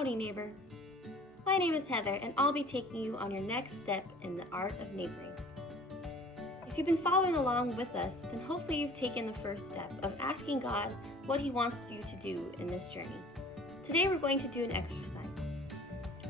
Howdy, neighbor. My name is Heather, and I'll be taking you on your next step in the art of neighboring. If you've been following along with us, then hopefully you've taken the first step of asking God what He wants you to do in this journey. Today we're going to do an exercise.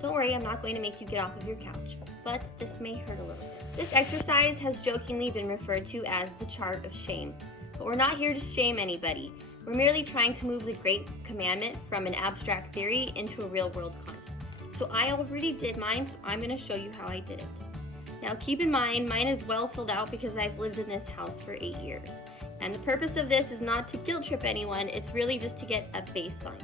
Don't worry, I'm not going to make you get off of your couch, but this may hurt a little bit. This exercise has jokingly been referred to as the chart of shame, but we're not here to shame anybody. We're merely trying to move the Great Commandment from an abstract theory into a real-world concept. So I already did mine, so I'm going to show you how I did it. Now keep in mind, mine is well filled out because I've lived in this house for 8 years. And the purpose of this is not to guilt trip anyone, it's really just to get a baseline.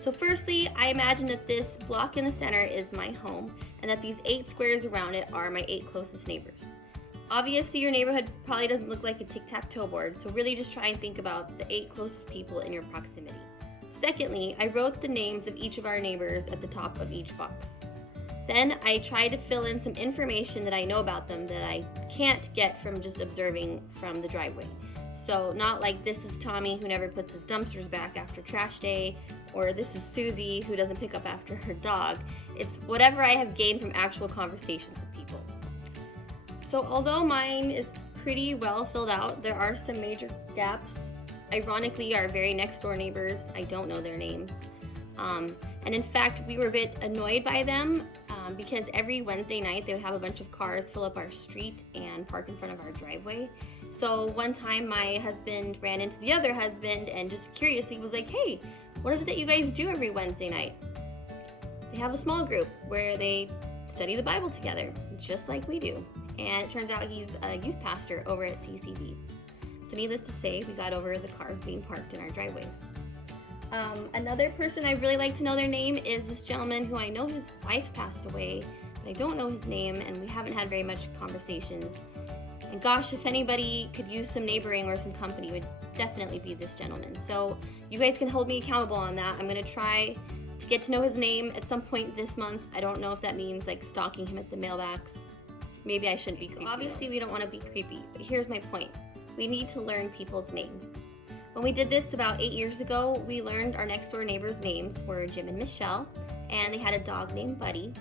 So firstly, I imagine that this block in the center is my home and that these 8 squares around it are my 8 closest neighbors. Obviously your neighborhood probably doesn't look like a tic-tac-toe board, so really just try and think about the 8 closest people in your proximity. Secondly, I wrote the names of each of our neighbors at the top of each box. Then I tried to fill in some information that I know about them that I can't get from just observing from the driveway. So not like this is Tommy who never puts his dumpsters back after trash day, or this is Susie who doesn't pick up after her dog. It's whatever I have gained from actual conversations with people. So although mine is pretty well filled out, there are some major gaps. Ironically, our very next door neighbors, I don't know their names. And in fact, we were a bit annoyed by them because every Wednesday night they would have a bunch of cars fill up our street and park in front of our driveway. So one time my husband ran into the other husband and just curiously was like, hey, what is it that you guys do every Wednesday night? They have a small group where they study the Bible together, just like we do. And it turns out he's a youth pastor over at CCV. So needless to say, we got over the cars being parked in our driveways. Another person I'd really like to know their name is this gentleman who I know his wife passed away, but I don't know his name and we haven't had very much conversations. And gosh, if anybody could use some neighboring or some company, it would definitely be this gentleman. So you guys can hold me accountable on that. I'm gonna try to get to know his name at some point this month. I don't know if that means like stalking him at the mailbox. Maybe I shouldn't be creepy. Obviously we don't want to be creepy, but here's my point. We need to learn people's names. When we did this about 8 years ago, we learned our next door neighbors' names were Jim and Michelle, and they had a dog named Buddy,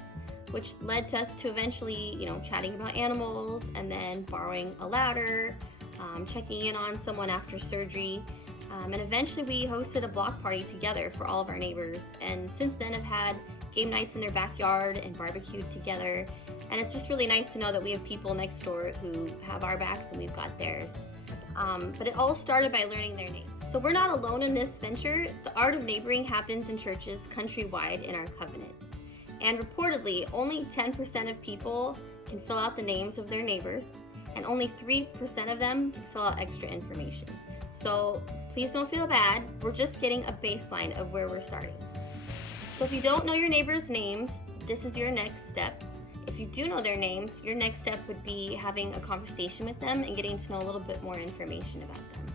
which led to us to eventually, chatting about animals and then borrowing a ladder, checking in on someone after surgery, and eventually we hosted a block party together for all of our neighbors. And since then have had game nights in their backyard and barbecued together. And it's just really nice to know that we have people next door who have our backs and we've got theirs. But it all started by learning their names. So we're not alone in this venture. The art of neighboring happens in churches countrywide in our covenant. And reportedly, only 10% of people can fill out the names of their neighbors, and only 3% of them can fill out extra information. So please don't feel bad. We're just getting a baseline of where we're starting. So if you don't know your neighbors' names, this is your next step. If you do know their names, your next step would be having a conversation with them and getting to know a little bit more information about them.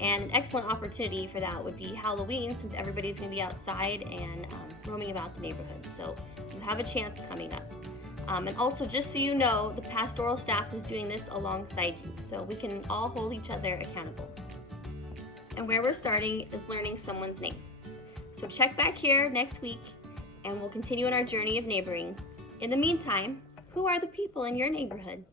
And an excellent opportunity for that would be Halloween, since everybody's going to be outside and roaming about the neighborhood. So you have a chance coming up. And also, just so you know, the pastoral staff is doing this alongside you, so we can all hold each other accountable. And where we're starting is learning someone's name. So check back here next week, and we'll continue on our journey of neighboring. In the meantime, who are the people in your neighborhood?